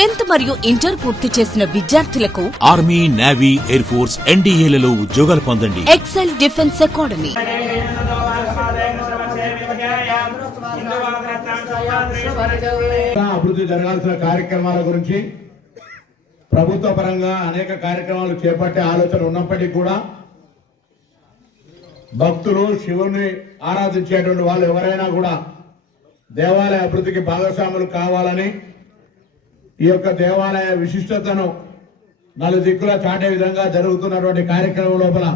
10th మరియు inter పూర్తి చేసిన విద్యార్థులకు ఆర్మీ, నేవీ, ఎయిర్ ఫోర్స్, ఎన్డీఏలలో ఉద్యోగాలు పొందండి. Excel Defence Academy. అభివృద్ధి జరగాల్సిన కార్యక్రమాల గురించి ప్రభుత్వ పరంగా అనేక కార్యక్రమాలు చేపట్టే ఆలోచన ఉన్నప్పటికీ కూడా భక్తులు శివుని ఆరాధించేటువంటి వాళ్ళు ఎవరైనా కూడా దేవాలయ అభివృద్ధికి భాగస్వాములు కావాలని, ఈ యొక్క దేవాలయ విశిష్టతను నలుదిక్కులా చాటే విధంగా జరుగుతున్నటువంటి కార్యక్రమం లోపల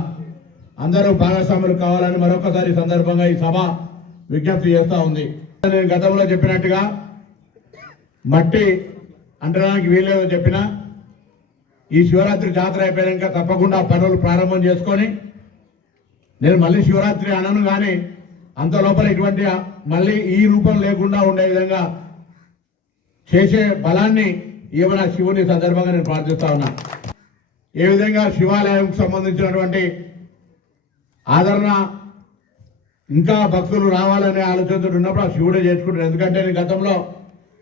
అందరూ భాగస్వాములు కావాలని మరొకసారి సందర్భంగా ఈ సభ విజ్ఞప్తి చేస్తూ ఉంది. నేను గతంలో చెప్పినట్టుగా మట్టి అంటడానికి వీలేదో చెప్పినా ఈ శివరాత్రి జాతర అయిపోయాక తప్పకుండా పనులు ప్రారంభం చేసుకొని నేను మళ్ళీ శివరాత్రి అనను, కానీ అంత లోపల ఇటువంటి మళ్ళీ ఈ రూపం లేకుండా ఉండే విధంగా చేసే బలాన్ని ఏమైనా శివుని సందర్భంగా నేను ప్రార్థిస్తా ఉన్నా. ఏ విధంగా శివాలయంకు సంబంధించినటువంటి ఆదరణ ఇంకా భక్తులు రావాలనే ఆలోచనతో ఉన్నప్పుడు ఆ శివుడే చేసుకుంటారు. ఎందుకంటే నేను గతంలో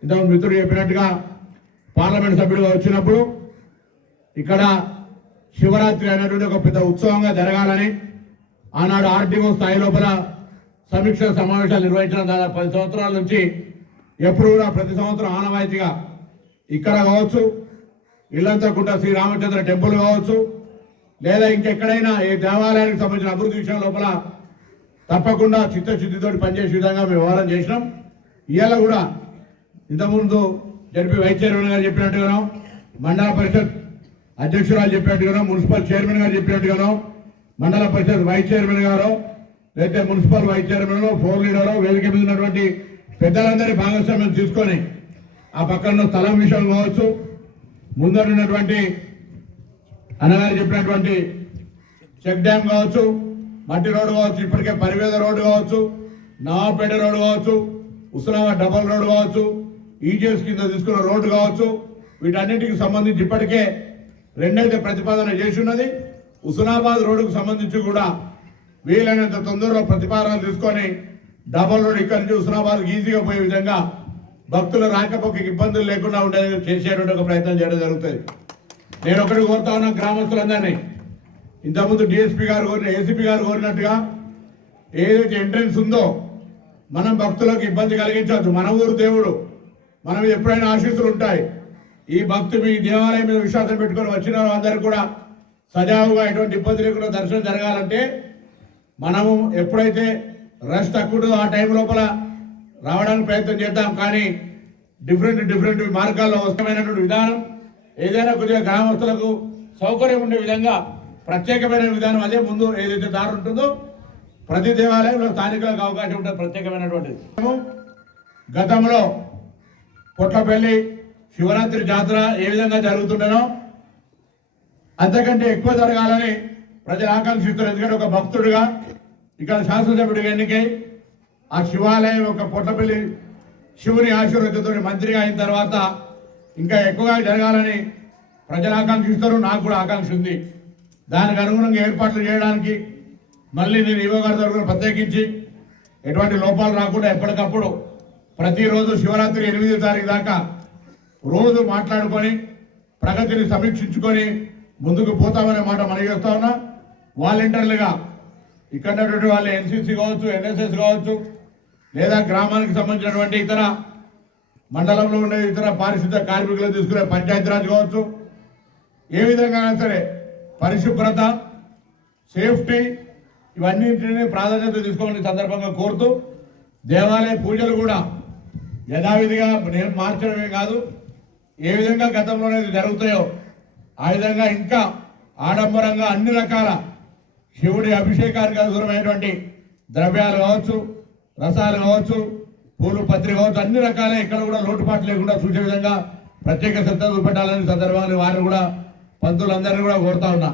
ఇంతకు మిత్రుడు చెప్పినట్టుగా పార్లమెంట్ సభ్యుడిగా వచ్చినప్పుడు ఇక్కడ శివరాత్రి అనేటువంటి ఒక పెద్ద ఉత్సవంగా జరగాలని ఆనాడు ఆర్టీఓ స్థాయి లోపల సమీక్ష సమావేశాలు నిర్వహించిన దాదాపు 10 సంవత్సరాల నుంచి ఎప్పుడు కూడా ప్రతి సంవత్సరం ఆనవాయితీగా ఇక్కడ కావచ్చు, ఇల్లంతకుంట శ్రీరామచంద్ర టెంపుల్ కావచ్చు, లేదా ఇంకెక్కడైనా ఈ దేవాలయానికి సంబంధించిన అభివృద్ధి విషయం లోపల తప్పకుండా చిత్తశుద్ధితో పనిచేసే విధంగా మేము వ్యవహారం చేసినాం. ఇవాళ కూడా ఇంతకుముందు జడ్పీ వైస్ చైర్మన్ గారు చెప్పినట్టుగానో, మండల పరిషత్ అధ్యక్షురాలు చెప్పినట్టుగానో, మున్సిపల్ చైర్మన్ గారు చెప్పినట్టుగానో, మండల పరిషత్ వైస్ చైర్మన్ గారు లేకపోతే మున్సిపల్ వైస్ చైర్మన్ ఫ్లోర్ లీడరో వేదిక మీద ఉన్నటువంటి పెద్దలందరి భాగస్వామ్యం తీసుకొని ఆ పక్కన స్థలం విషయం కావచ్చు, ముందరున్నటువంటి అన్నగారు చెప్పినటువంటి చెక్ డ్యామ్ కావచ్చు, మట్టి రోడ్డు కావచ్చు, ఇప్పటికే పరివేద రోడ్డు కావచ్చు, నవాపేట రోడ్డు కావచ్చు, ఉస్మానాబాద్ డబల్ రోడ్డు కావచ్చు, ఈజీఎస్ కింద తీసుకున్న రోడ్డు కావచ్చు, వీటన్నిటికి సంబంధించి ఇప్పటికే రెండైతే ప్రతిపాదన చేసి ఉన్నది. ఉస్మానాబాద్ రోడ్డుకు సంబంధించి కూడా వీలైనంత తొందరలో ప్రతిపాదనలు తీసుకొని డబల్ రోడ్ ఇక్కడి నుంచి ఉస్మానాబాద్కి ఈజీగా పోయే విధంగా భక్తుల రాకపోకకి ఇబ్బందులు లేకుండా ఉండేది చేసేటువంటి ఒక ప్రయత్నం చేయడం జరుగుతుంది. నేను ఒకటి కోరుతా ఉన్నా గ్రామస్తులందరినీ, ఇంతకుముందు డిఎస్పీ గారు కోరిన ఏసీపీ గారు కోరినట్టుగా ఏదైతే ఎంట్రెన్స్ ఉందో మనం భక్తులకు ఇబ్బంది కలిగించవద్దు. మన ఊరు దేవుడు, మనం ఎప్పుడైనా ఆశీస్సులు ఉంటాయి. ఈ భక్తు మీ దేవాలయం మీద విశ్వాసం పెట్టుకొని వచ్చిన అందరూ కూడా సజావుగా ఎటువంటి ఇబ్బంది లేకుండా దర్శనం జరగాలంటే మనము ఎప్పుడైతే రష్ తక్కువ ఉంటుందో ఆ టైం లోపల రావడానికి ప్రయత్నం చేద్దాం. కానీ డిఫరెంట్ మార్గాల్లో వస్తమైనటువంటి విధానం ఏదైనా కొద్దిగా గ్రామస్తులకు సౌకర్యం ఉండే విధంగా ప్రత్యేకమైన విధానం, అదే ముందు ఏదైతే దారి ఉంటుందో ప్రతి దేవాలయంలో స్థానికులకు అవకాశం ఉంటుంది ప్రత్యేకమైనటువంటిది. గతంలో పొట్లపల్లి శివరాత్రి జాతర ఏ విధంగా జరుగుతుండనో అంతకంటే ఎక్కువ జరగాలని ప్రజలు ఆకాంక్షిస్తున్నారు. ఎందుకంటే ఒక భక్తుడిగా ఇక్కడ శాసనసభ్యుడిగా ఎన్నికై ఆ శివాలయం ఒక పొట్లపల్లి శివుని ఆశీర్వాదంతో మంత్రిగా అయిన తర్వాత ఇంకా ఎక్కువగా జరగాలని ప్రజలు ఆకాంక్షిస్తారు. నాకు కూడా ఆకాంక్ష ఉంది. దానికి అనుగుణంగా ఏర్పాట్లు చేయడానికి మళ్ళీ నేను ఈవో గారి తరఫున ప్రత్యేకించి ఎటువంటి లోపాలు రాకుండా ఎప్పటికప్పుడు ప్రతిరోజు శివరాత్రి 8వ తారీఖు దాకా రోజు మాట్లాడుకొని ప్రగతిని సమీక్షించుకొని ముందుకు పోతామనే మాట మనం చేస్తా ఉన్నా. వాలంటీర్లుగా ఇక్కడ వాళ్ళు ఎన్సీసీ కావచ్చు, ఎన్ఎస్ఎస్ కావచ్చు, లేదా గ్రామానికి సంబంధించినటువంటి ఇతర మండలంలో ఉండే ఇతర పారిశుద్ధ కార్మికులు తీసుకునే పంచాయతీరాజ్ కావచ్చు, ఏ విధంగా సరే పరిశుభ్రత, సేఫ్టీ ఇవన్నింటినీ ప్రాధాన్యత తీసుకోవాలని సందర్భంగా కోరుతూ దేవాలయ పూజలు కూడా యథావిధిగా నేను మార్చడమే కాదు, ఏ విధంగా గతంలోనే జరుగుతాయో ఆ విధంగా ఇంకా ఆడంబరంగా అన్ని రకాల శివుడి అభిషేకానికి అవసరమైనటువంటి ద్రవ్యాలు కావచ్చు, రసాలు కావచ్చు, పూలు పత్రి కావచ్చు, అన్ని రకాల ఇక్కడ కూడా లోటుపాటు లేకుండా చూసే విధంగా ప్రత్యేక శ్రద్ధ చూపెట్టాలని సందర్భంగా వారిని కూడా పంతులందరినీ కూడా కోరుతా ఉన్నా.